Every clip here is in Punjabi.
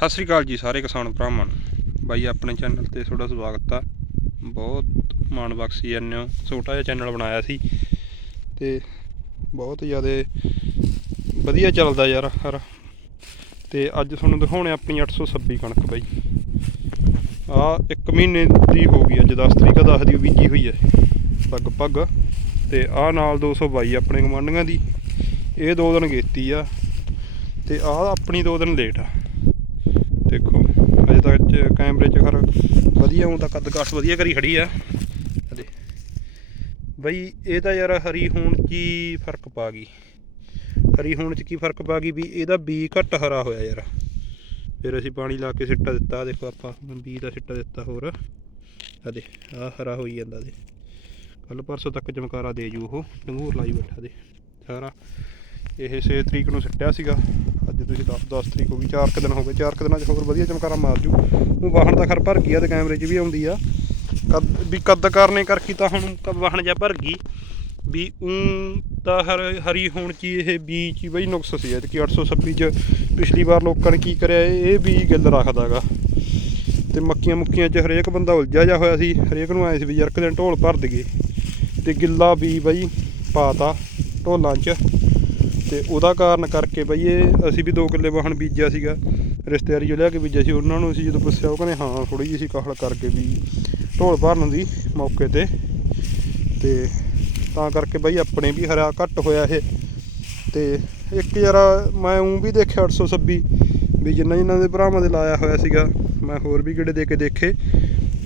ਸਤਿ ਸ੍ਰੀ ਅਕਾਲ ਜੀ ਸਾਰੇ ਕਿਸਾਨ ਭਰਾਵਾਂ ਨੂੰ। ਬਾਈ, ਆਪਣੇ ਚੈਨਲ ਤੇ ਤੁਹਾਡਾ ਸਵਾਗਤ ਆ। ਬਹੁਤ ਮਾਣ ਬਖਸ਼ੀ ਜਾਂਦੇ ਹੋ। ਛੋਟਾ ਜਿਹਾ ਚੈਨਲ ਬਣਾਇਆ ਸੀ ਤੇ ਬਹੁਤ ਜ਼ਿਆਦਾ ਵਧੀਆ ਚੱਲਦਾ ਯਾਰ ਹਰ। ਤੇ ਅੱਜ ਤੁਹਾਨੂੰ ਦਿਖਾਉਣੇ ਆਪਣੀ 826 ਕਣਕ ਬਾਈ। ਆ ਇੱਕ ਮਹੀਨੇ ਦੀ ਹੋ ਗਈ ਅੱਜ 10 ਤਰੀਕ ਦਾ ਦੀ ਬੀਜੀ ਹੋਈ ਹੈ ਲਗਭਗ ਤੇ ਆ ਨਾਲ 222 ਆਪਣੇ ਗਵਾਂਢੀਆਂ ਦੀ। ਇਹ ਦੋ ਦਿਨ ਗੇਤੀ ਆ। ਤੇ ਆ ਆਪਣੀ ਦੋ ਦਿਨ ਲੇਟ ਆ। ਦੇਖੋ, ਅਜੇ ਤੱਕ ਕੈਮਰੇ 'ਚ ਖਰ ਵਧੀਆ, ਹੁਣ ਤਾਂ ਕੱਦ ਕਾਠ ਵਧੀਆ ਕਰੀ ਖੜੀ ਆ। ਅਦੇ ਬਈ, ਇਹ ਤਾਂ ਯਾਰ ਹਰੀ ਹੋਣ 'ਚ ਹੀ ਫ਼ਰਕ ਪਾ ਗਈ। ਹਰੀ ਹੋਣ 'ਚ ਕੀ ਫ਼ਰਕ ਪਾ ਗਈ? ਵੀ ਇਹਦਾ ਬੀ ਘੱਟ ਹਰਾ ਹੋਇਆ ਯਾਰ। ਫਿਰ ਅਸੀਂ ਪਾਣੀ ਲਾ ਕੇ ਸਿੱਟਾ ਦਿੱਤਾ ਦੇਖੋ ਆਪਾਂ ਬੀ ਦਾ ਸਿੱਟਾ ਦਿੱਤਾ ਹੋਰ। ਅਦੇ ਆ ਹਰਾ ਹੋਈ ਜਾਂਦਾ ਦੇ ਕੱਲ ਪਰਸੋਂ ਤੱਕ ਚਮਕਾਰਾ ਦੇ ਜੂ ਉਹ, ਡੰਗੂਰ ਲਾਈ ਬੈਠਾ ਦੇ ਸਾਰਾ ਇਹ 6 ਤਰੀਕ ਨੂੰ ਸਿੱਟਿਆ ਸੀਗਾ। ਅੱਜ ਤੁਸੀਂ 10 10 ਤਰੀਕ ਹੋ ਗਈ 4 ਕੁ ਦਿਨ ਹੋ ਗਏ 4 ਕੁ ਦਿਨਾਂ 'ਚ ਹੋਰ ਵਧੀਆ ਚਮਕਾਰਾ ਮਾਰ ਜੂ। ਉਹ ਵਾਹਣ ਤਾਂ ਖਰ ਭਰ ਗਈ ਆ ਤੇ ਕੈਮਰੇ 'ਚ ਵੀ ਆਉਂਦੀ ਆ। ਕੱਦ ਵੀ ਕੱਦ ਕਰਨੇ ਕਰਕੇ ਤਾਂ ਹੁਣ ਕ- ਵਾਹਣ ਜਾ ਭਰ ਗਈ। ਵੀ ਉਂ ਤਾਂ ਹਰ ਹਰੀ ਹੋਣ ਚ ਇਹ ਬੀਜ ਚ ਬਈ ਨੁਕਸ ਸੀ ਐ ਕਿ 826 ਚ ਪਿਛਲੀ ਵਾਰ ਲੋਕਾਂ ਨੇ ਕੀ ਕਰਿਆ, ਇਹ ਵੀ ਬੀਜ ਗਿੱਲ ਰੱਖਦਾਗਾ। ਤੇ ਮੱਕੀਆਂ ਮੁੱਕੀਆਂ ਚ ਹਰੇਕ ਬੰਦਾ ਉਲਝਿਆ ਜਾ ਹੋਇਆ ਸੀ, ਹਰੇਕ ਨੂੰ ਆਏ ਸੀ ਵੀ ਯਾਰ ਕਿਤੇ ਢੋਲ ਭਰ ਦਈਏ। ਤੇ ਗਿੱਲਾ ਬੀ ਬਈ ਪਾਤਾ ਢੋਲਾਂ 'ਚ। ਤੇ ਉਹਦਾ ਕਾਰਨ ਕਰਕੇ ਬਈ ਇਹ ਅਸੀਂ ਵੀ 2 ਕਿੱਲੇ ਵਾਹਣ ਬੀਜਿਆ ਸੀਗਾ, ਰਿਸ਼ਤੇਦਾਰੀ ਜੋ ਲਿਆ ਕੇ ਬੀਜਿਆ ਸੀ, ਉਹਨਾਂ ਨੂੰ ਅਸੀਂ ਜਦੋਂ ਪੁੱਛਿਆ, ਉਹ ਕਹਿੰਦੇ, ਹਾਂ ਥੋੜੀ ਜਿਹੀ ਅਸੀਂ ਕਾਹਲ ਕਰਕੇ ਵੀ ਢੋਲ ਭਰਨ ਦੀ ਮੌਕੇ ਤੇ। ਤੇ ਤਾਂ ਕਰਕੇ ਬਈ ਆਪਣੇ ਵੀ ਹਰਾ ਘੱਟ ਹੋਇਆ ਇਹ। ਤੇ ਇੱਕ ਯਾਰ ਮੈਂ ਉਂ ਵੀ ਦੇਖਿਆ 826 ਵੀ ਜਿੰਨਾ ਜਿੰਨਾ ਦੇ ਭਰਾਵਾਂ ਦੇ ਲਾਇਆ ਹੋਇਆ ਸੀਗਾ, ਮੈਂ ਹੋਰ ਵੀ ਕਿਹੜੇ ਦੇ ਕੇ ਦੇਖੇ,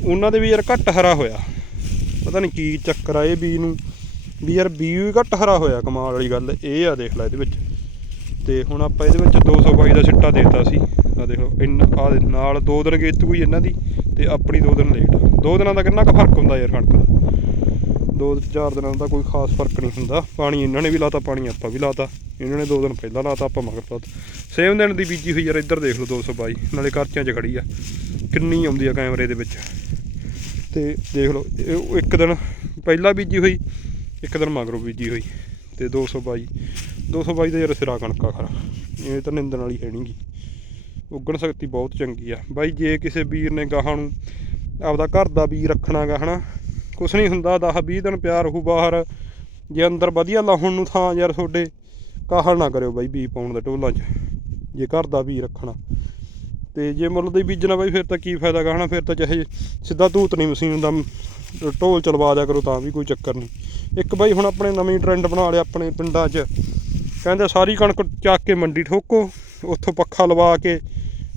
ਉਹਨਾਂ ਦੇ ਵੀ ਯਾਰ ਘੱਟ ਹਰਾ ਹੋਇਆ। ਪਤਾ ਨਹੀਂ ਕੀ ਚੱਕਰ ਆ ਇਹ ਬੀ ਨੂੰ। ਵੀ ਯਾਰ ਬੀ ਵੀ ਘੱਟ ਹਰਾ ਹੋਇਆ ਕਮਾਲ ਵਾਲੀ ਗੱਲ, ਇਹ ਆ ਦੇਖ ਲੈ ਇਹਦੇ ਵਿੱਚ। ਤੇ ਹੁਣ ਆਪਾਂ ਇਹਦੇ ਵਿੱਚ 222 ਦਾ ਸਿੱਟਾ ਦੇਤਾ ਸੀ। ਆ ਦੇਖੋ, ਇੰਨਾ ਆ ਨਾਲ ਦੋ ਦਿਨ ਗੇਤੂ ਹੀ ਇਹਨਾਂ ਦੀ ਤੇ ਆਪਣੀ ਦੋ ਦਿਨ ਲੇਟ ਆ। ਦੋ ਦਿਨਾਂ ਦਾ ਕਿੰਨਾ ਕੁ ਫ਼ਰਕ ਹੁੰਦਾ ਯਾਰ ਕਣਕ ਦਾ? ਦੋ ਚਾਰ ਦਿਨਾਂ ਦਾ ਕੋਈ ਖਾਸ ਫ਼ਰਕ ਨਹੀਂ ਹੁੰਦਾ। ਪਾਣੀ ਇਹਨਾਂ ਨੇ ਵੀ ਲਾਤਾ, ਪਾਣੀ ਆਪਾਂ ਵੀ ਲਾਤਾ। ਇਹਨਾਂ ਨੇ ਦੋ ਦਿਨ ਪਹਿਲਾਂ ਲਾਤਾ, ਆਪਾਂ ਮਗਰ ਲਾਤਾ ਸੇਮ ਦਿਨ ਦੀ ਬੀਜੀ ਹੋਈ ਯਾਰ, ਇੱਧਰ ਦੇਖ ਲਓ 222 ਨਾਲੇ ਕਰਚਿਆਂ 'ਚ ਖੜੀ ਆ। ਕਿੰਨੀ ਆਉਂਦੀ ਆ ਕੈਮਰੇ ਦੇ ਵਿੱਚ। ਤੇ ਦੇਖ ਲਓ, ਇਹ ਇੱਕ ਦਿਨ ਪਹਿਲਾਂ ਬੀਜੀ ਹੋਈ ਇੱਕ ਦਿਨ ਮਗਰੋਂ ਬੀਜੀ ਹੋਈ ਤੇ 222 222 ਦਾ ਯਾਰ ਸਿਰਾ ਕਣਕਾ ਖਰਾ, ਇਹ ਤਾਂ ਨਿੰਦਣ ਵਾਲੀ ਹੈ ਨਹੀਂਗੀ ਉੱਗਣ ਸ਼ਕਤੀ ਬਹੁਤ ਚੰਗੀ ਆ। ਬਾਈ ਜੇ ਕਿਸੇ ਵੀਰ ਨੇ ਗਾਹਾਂ ਨੂੰ ਆਪਦਾ ਘਰ ਦਾ ਬੀਜ ਰੱਖਣਾਗਾ, ਹਨਾ, ਕੁਛ ਨਹੀਂ ਹੁੰਦਾ 10 20 ਦਿਨ ਪਿਆ ਰਹੂ ਬਾਹਰ, ਜੇ ਅੰਦਰ ਵਧੀਆ ਲਾਹੁਣ ਨੂੰ ਥਾਂ ਯਾਰ ਤੁਹਾਡੇ, ਕਾਹਲ ਨਾ ਕਰਿਓ ਬਾਈ ਬੀ ਪਾਉਣ ਦਾ ਢੋਲਾਂ 'ਚ, ਜੇ ਘਰ ਦਾ ਬੀ ਰੱਖਣਾ। ਤੇ ਜੇ ਮੁੱਲ ਦੇ ਬੀਜਣਾ ਬਾਈ, ਫਿਰ ਤਾਂ ਕੀ ਫਾਇਦਾ ਗਾ ਗਾਹਣਾ ਫਿਰ ਤਾਂ ਚਾਹੇ ਸਿੱਧਾ ਧੂਤ ਨਹੀਂ ਮਸ਼ੀਨ ਦਾ ਢੋਲ ਚਲਵਾ ਦਿਆ ਕਰੋ ਤਾਂ ਵੀ ਕੋਈ ਚੱਕਰ ਨਹੀਂ। ਇੱਕ ਬਾਈ ਹੁਣ ਆਪਣੇ ਨਵੀਂ ਟ੍ਰੈਂਡ ਬਣਾ ਲਿਆ ਆਪਣੇ ਪਿੰਡਾਂ 'ਚ। ਕਹਿੰਦੇ ਸਾਰੀ ਕਣਕ ਚੱਕ ਕੇ ਮੰਡੀ ਠੋਕੋ, ਉੱਥੋਂ ਪੱਖਾ ਲਵਾ ਕੇ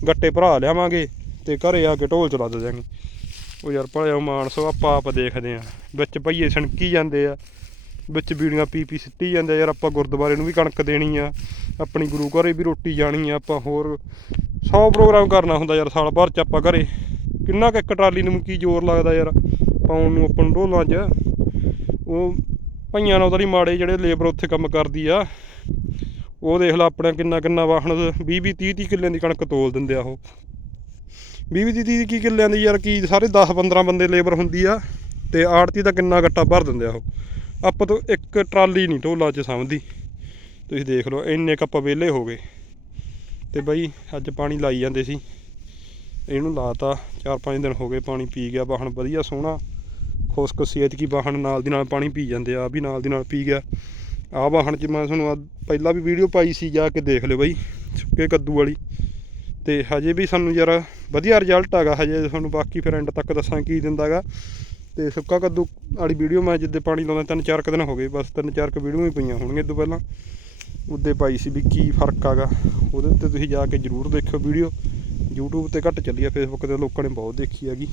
ਗੱਟੇ ਭਰਾ ਲਿਆਵਾਂਗੇ ਤੇ ਘਰੇ ਆ ਕੇ ਢੋਲ ਚਲਾ ਦੇ ਦਿਆਂਗੇ। ਉਹ ਯਾਰ ਭਲਿਆ ਮਾਨਸੋ ਆਪਾਂ ਆਪ ਦੇਖਦੇ ਆ। ਵਿੱਚ ਪਈਏ ਸਣਕੀ ਜਾਂਦੇ ਆ, ਵਿੱਚ ਬੀੜੀਆਂ ਪੀ ਪੀ ਸਿੱਟੀ ਜਾਂਦੇ ਆ। ਯਾਰ ਆਪਾਂ ਗੁਰਦੁਆਰੇ ਨੂੰ ਵੀ ਕਣਕ ਦੇਣੀ ਆ, ਆਪਣੀ ਗੁਰੂ ਘਰੇ ਵੀ ਰੋਟੀ ਜਾਣੀ ਆ, ਆਪਾਂ ਹੋਰ 100 ਪ੍ਰੋਗਰਾਮ ਕਰਨਾ ਹੁੰਦਾ ਯਾਰ ਸਾਲ ਭਰ ਚ ਆਪਾਂ ਘਰੇ। ਕਿੰਨਾ ਕੁ ਇੱਕ ਟਰਾਲੀ ਨੂੰ ਕੀ ਜ਼ੋਰ ਲੱਗਦਾ ਯਾਰ। ਪਾਉਣ ਨੂੰ ਆਪਾਂ ਨੂੰ ਢੋਲਾਂ 'ਚ ਉਹ ਭਈਆਂ ਨਾਲ ਉਹਦਾ ਨਹੀਂ ਮਾੜੇ, ਜਿਹੜੇ ਲੇਬਰ ਉੱਥੇ ਕੰਮ ਕਰਦੀ ਆ। ਉਹ ਦੇਖ ਲੈ ਆਪਣਾ ਕਿੰਨਾ ਕਿੰਨਾ ਵਾਹਣ 20 20 30 30 ਕਿੱਲਿਆਂ ਦੀ ਕਣਕ ਤੋਲ ਦਿੰਦੇ ਆ ਉਹ। 20 20 30 ਕੀ ਕਿੱਲਿਆਂ ਦੀ ਯਾਰ ਕੀ ਸਾਰੇ 10 15 ਬੰਦੇ ਲੇਬਰ ਹੁੰਦੀ ਆ ਤੇ ਆੜਤੀ ਦਾ ਕਿੰਨਾ ਗੱਟਾ ਭਰ ਦਿੰਦੇ ਆ ਉਹ। ਆਪਾਂ ਤੋਂ ਇੱਕ ਟਰਾਲੀ ਨਹੀਂ ਢੋਲਾ 'ਚ ਸਮਝਦੀ ਤੁਸੀਂ ਦੇਖ ਲਓ, ਇੰਨੇ ਕੱਪ ਵਿਹਲੇ ਹੋ ਗਏ। ਤੇ ਬਈ ਅੱਜ ਪਾਣੀ ਲਾਈ ਜਾਂਦੇ ਸੀ। ਇਹਨੂੰ ਲਾਤਾ 4-5 ਦਿਨ ਹੋ ਗਏ ਪਾਣੀ ਪੀ ਗਿਆ, ਵਾਹਣ ਵਧੀਆ ਸੋਹਣਾ। ਖੁਸ਼ਕ ਸਿਹਤ ਕੀ ਵਾਹਣ ਨਾਲ ਦੀ ਨਾਲ ਪਾਣੀ ਪੀ ਜਾਂਦੇ ਆ, ਆਹ ਵੀ ਨਾਲ ਦੀ ਨਾਲ ਪੀ ਗਿਆ। ਆਹ ਵਾਹਣ 'ਚ ਮੈਂ ਤੁਹਾਨੂੰ ਆਹ ਪਹਿਲਾਂ ਵੀ ਵੀਡੀਓ ਪਾਈ ਸੀ, ਜਾ ਕੇ ਦੇਖ ਲਿਓ ਬਾਈ ਸੁੱਕੇ ਕੱਦੂ ਵਾਲੀ। ਤੇ ਹਜੇ ਵੀ ਸਾਨੂੰ ਯਾਰ ਵਧੀਆ ਰਿਜ਼ਲਟ ਹੈਗਾ, ਹਜੇ ਤੁਹਾਨੂੰ ਬਾਕੀ ਫਿਰ ਐਂਡ ਤੱਕ ਦੱਸਾਂ ਕੀ ਦਿੰਦਾਗਾ ਤੇ ਸੁੱਕਾ ਕੱਦੂ ਵਾਲੀ ਵੀਡੀਓ ਮੈਂ ਜਿੱਦੇ ਪਾਣੀ ਲਾਉਂਦਾ, ਤਿੰਨ ਚਾਰ ਕੁ ਦਿਨ ਹੋ ਗਏ, ਬਸ ਤਿੰਨ ਚਾਰ ਕੁ ਵੀਡੀਓ ਹੀ ਪਈਆਂ ਹੋਣਗੀਆਂ ਇਹ ਤੋਂ ਪਹਿਲਾਂ। ਉੱਦੇ ਪਾਈ ਸੀ ਵੀ ਕੀ ਫ਼ਰਕ ਆਗਾ ਉਹਦੇ ਉੱਤੇ ਤੁਸੀਂ ਜਾ ਕੇ ਜਰੂਰ ਦੇਖਿਓ ਵੀਡੀਓ YouTube ਤੇ ਘੱਟ ਚੱਲੀ ਆ, Facebook ਤੇ ਲੋਕਾਂ ਨੇ ਬਹੁਤ ਦੇਖੀ ਹੈਗੀ।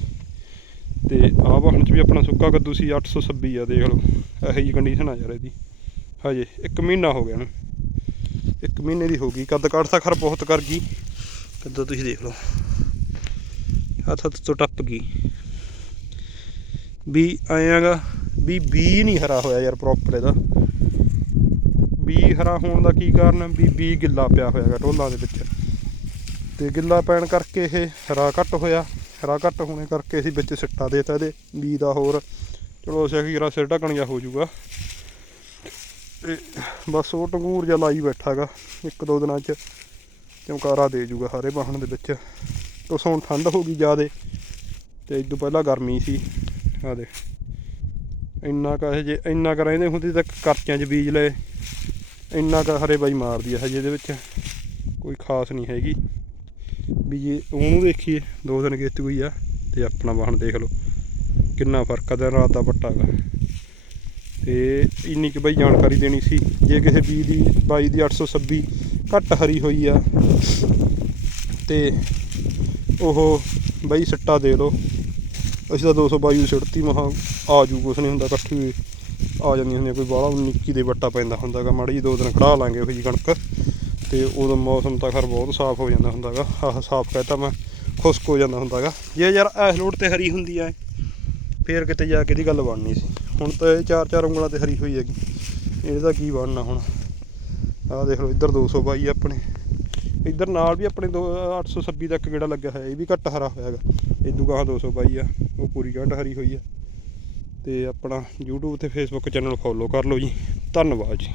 ਤੇ ਆਹ ਵਾਹਣ ਚ ਵੀ ਆਪਣਾ ਸੁੱਕਾ ਕੱਦੂ ਸੀ 826 ਆ, ਦੇਖ ਲਓ। ਇਹੋ ਜਿਹੀ ਕੰਡੀਸ਼ਨ ਆ ਯਾਰ ਇਹਦੀ। ਹਜੇ 1 ਮਹੀਨਾ ਹੋ ਗਿਆ ਨਾ। 1 ਮਹੀਨੇ ਦੀ ਹੋ ਗਈ। ਕੱਦ ਕੱਟ ਤਾਂ ਖਰ ਬਹੁਤ ਕਰ ਗਈ। ਕੱਦੂ ਤੁਸੀਂ ਦੇਖ ਲਓ। ਹੱਥ ਹੱਥ ਤੋਂ ਟੱਪ ਗਈ। ਵੀ ਆਇਆਗਾ ਵੀ ਬੀ ਨਹੀਂ ਹਰਾ ਹੋਇਆ ਯਾਰ ਪ੍ਰੋਪਰ ਇਹਦਾ। ਬੀ ਹਰਾ ਹੋਣ ਦਾ ਕੀ ਕਾਰਨ ਹੈ ਵੀ ਬੀ ਗਿੱਲਾ ਪਿਆ ਹੋਇਆਗਾ ਢੋਲਾਂ ਦੇ ਵਿੱਚ। ਤੇ ਗਿੱਲਾ ਪੈਣ ਕਰਕੇ ਇਹ ਹਰਾ ਘੱਟ ਹੋਇਆ। ਖਰਾ ਘੱਟ ਹੋਣੇ ਕਰਕੇ ਅਸੀਂ ਵਿੱਚ ਸਿੱਟਾ ਦੇਤਾ ਇਹਦੇ ਬੀ ਦਾ ਹੋਰ। ਚਲੋ ਅਸੀਂ ਅਖੀਰਾ ਸਿਰ ਢੱਕਣ ਜਾ ਹੋ ਜਾਊਗਾ। ਤੇ ਬਸ ਉਹ ਟੰਗੂਰ ਜਿਹਾ ਲਾਈ ਬੈਠਾਗਾ ਇੱਕ ਦੋ ਦਿਨਾਂ 'ਚ। ਚਮਕਾਰਾ ਦੇ ਜੂਗਾ ਸਾਰੇ ਵਾਹਣ ਦੇ ਵਿੱਚ। ਕੁਛ ਹੁਣ ਠੰਡ ਹੋ ਗਈ ਜ਼ਿਆਦੇ, ਤੇ ਤੋਂ ਪਹਿਲਾਂ ਗਰਮੀ ਸੀ। ਆ ਦੇ ਇੰਨਾ ਕੁ ਹਜੇ ਇੰਨਾ ਕੁ ਰਹਿੰਦੇ ਹੁੰਦੇ ਤਾਂ ਕਰਚਿਆਂ 'ਚ ਬੀਜ ਲਏ। ਇੰਨਾ ਕੁ ਹਰੇ ਬਾਈ ਮਾਰਦੀ ਹੈ ਹਜੇ ਇਹਦੇ ਵਿੱਚ। ਕੋਈ ਖਾਸ ਨਹੀਂ ਹੈਗੀ। ਵੀ ਜੇ ਉਹਨੂੰ ਦੇਖੀਏ, ਦੋ ਦਿਨ ਕਿਸ਼ਤ ਹੋਈ ਆ, ਤੇ ਆਪਣਾ ਵਾਹਣ ਦੇਖ ਲਓ, ਕਿੰਨਾ ਫ਼ਰਕ ਆ ਦਿਨ ਰਾਤ ਦਾ ਪੱਟਾ ਗਾ ਤੇ ਇੰਨੀ ਕੁ ਬਈ ਜਾਣਕਾਰੀ ਦੇਣੀ ਸੀ, ਜੇ ਕਿਸੇ ਬੀ ਦੀ, ਬਾਈ ਦੀ 826 ਘੱਟ ਹਰੀ ਹੋਈ ਆ, ਤੇ ਉਹ ਬਈ ਸੱਟਾ ਦੇ ਲਓ ਅਸੀਂ ਤਾਂ 222 ਦੀ ਸਿੱਟਤੀ ਮਹਾ ਆ ਜੂ ਕੁਛ ਨਹੀਂ ਹੁੰਦਾ, ਇਕੱਠੀ ਆ ਜਾਂਦੀਆਂ ਹੁੰਦੀਆਂ, ਕੋਈ ਬਾਹਲਾ ਨਿੱਕੀ ਦੇ ਵੱਟਾ ਪੈਂਦਾ ਹੁੰਦਾਗਾ ਮਾੜੀ ਜੀ ਦੋ ਦਿਨ ਖੜਾ ਲਾਂਗੇ ਉਹ ਜੀ ਕਣਕ। ਤੇ ਉਦੋਂ ਮੌਸਮ ਤਾਂ ਖਰ ਬਹੁਤ ਸਾਫ਼ ਹੋ ਜਾਂਦਾ ਹੁੰਦਾਗਾ। ਆਹ ਸਾਫ਼ ਕਹਿਤਾ ਮੈਂ, ਖੁਸ਼ਕ ਹੋ ਜਾਂਦਾ ਹੁੰਦਾਗਾ। ਜੇ ਯਾਰ ਇਸ ਲੋਡ ਤੇ ਹਰੀ ਹੁੰਦੀ ਆ ਫੇਰ ਕਿਤੇ ਜਾ ਕੇ ਇਹਦੀ ਗੱਲ ਬਣਨੀ ਸੀ। ਹੁਣ ਤਾਂ ਇਹ ਚਾਰ ਚਾਰ ਉਂਗਲਾਂ ਤੇ ਹਰੀ ਹੋਈ ਹੈਗੀ। ਇਹਦਾ ਕੀ ਬਣਨਾ ਹੁਣ? ਆਹ ਦੇਖ ਲਓ, ਇੱਧਰ 200 ਬਾਈ ਆਪਣੇ। ਇੱਧਰ ਨਾਲ ਵੀ ਆਪਣੇ ਦੋ 826 ਤੱਕ ਗੇੜਾ ਲੱਗਿਆ ਹੋਇਆ, ਇਹ ਵੀ ਘੱਟ ਹਰਾ ਹੋਇਆ ਹੈਗਾ। ਇਦੋਂ ਗਾਹਾਂ 200 ਬਾਈ ਆ, ਉਹ ਪੂਰੀ ਘੰਟ ਹਰੀ ਹੋਈ ਆ। ਤੇ ਆਪਣਾ YouTube ਤੇ Facebook ਚੈਨਲ ਫੋਲੋ ਕਰ ਲਓ ਜੀ। ਧੰਨਵਾਦ ਜੀ।